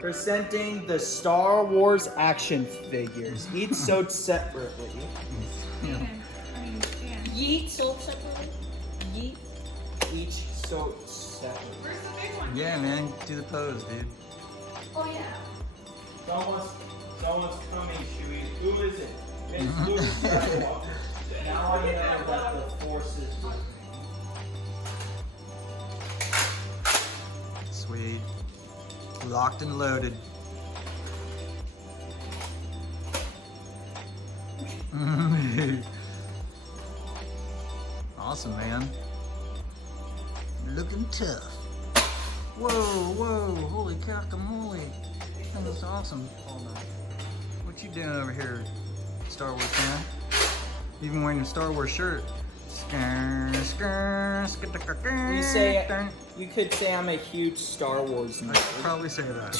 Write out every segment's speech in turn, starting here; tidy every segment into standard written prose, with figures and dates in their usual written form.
Presenting the Star Wars action figures, each sold separately. Yeet sold separately. Yeet. Each sold separately. Where's the big one? Yeah, man, do the pose, dude. Oh yeah. Someone's coming, Chewie. Who is it? It's Luke Skywalker. Now I know that the Force is with me. Sweet. Locked and loaded. Awesome, man. Looking tough. Whoa, holy guacamole. That was awesome. Hold on. What you doing over here, Star Wars fan? Even wearing a Star Wars shirt. You could say I'm a huge Star Wars I nerd. could probably say that.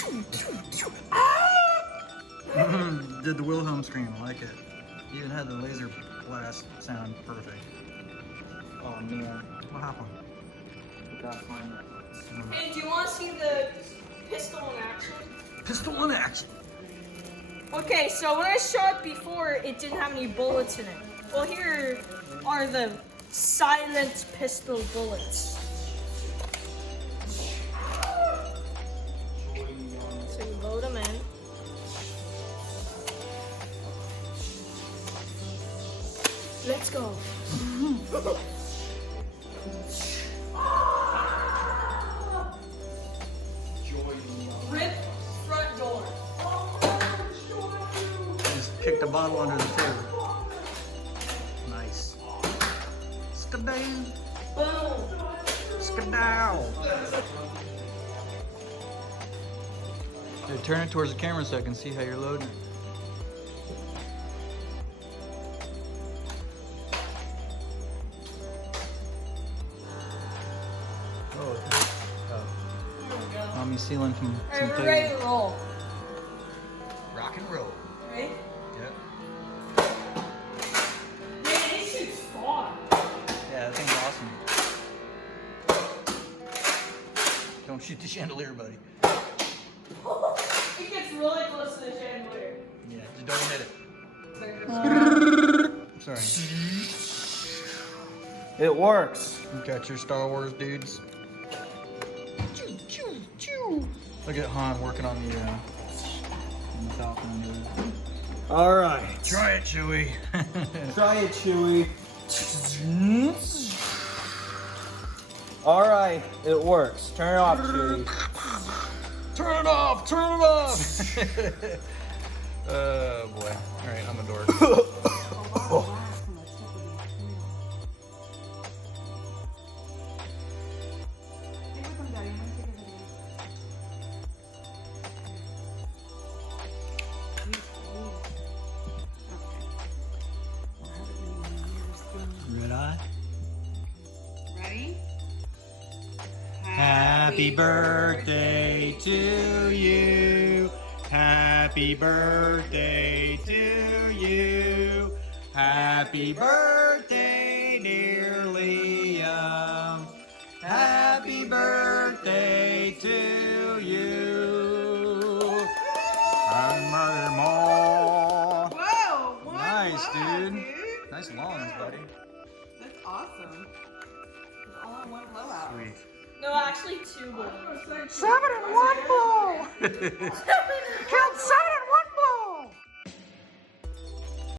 Did the Wilhelm scream, I like it. Even had the laser blast sound perfect. Oh man, What happened? I gotta find that. Hey, do you want to see the pistol in action? Pistol in action! Okay, so when I shot before, it didn't have any bullets in it. Well, here are the silent pistol bullets. So you load them in. Let's go. Rip front door. Just kicked a bottle under the table. Nice. Skadow! Boom. Skadow! Dude, turn it towards the camera so I can see how you're loading it. Oh. There we go. Mommy sealing some Alright, we're ready to roll. Rock and roll. Ready? Yep. Man, this shit's fun. Yeah, that thing's awesome. Don't shoot the chandelier, buddy. It gets really close to the chandelier. Yeah, just don't hit it. Sorry. It works. You got your Star Wars dudes. Choo, choo, choo. Look at Han working on the Falcon. All right. Try it, Chewie. Try it, Chewie. All right, it works. Turn it off, Chewie. Turn it off! Turn it off! Oh boy. Alright, I'm a dork. Red eye. Ready? Happy birthday to you. Happy birthday to you. Happy birthday, dear Liam. Happy birthday to you. Happy more. Whoa! One Nice, blowout, dude. Nice lawns, buddy. That's awesome. It's all in one blowout. Sweet. No, actually two bullets. 7 in 1 blow. 7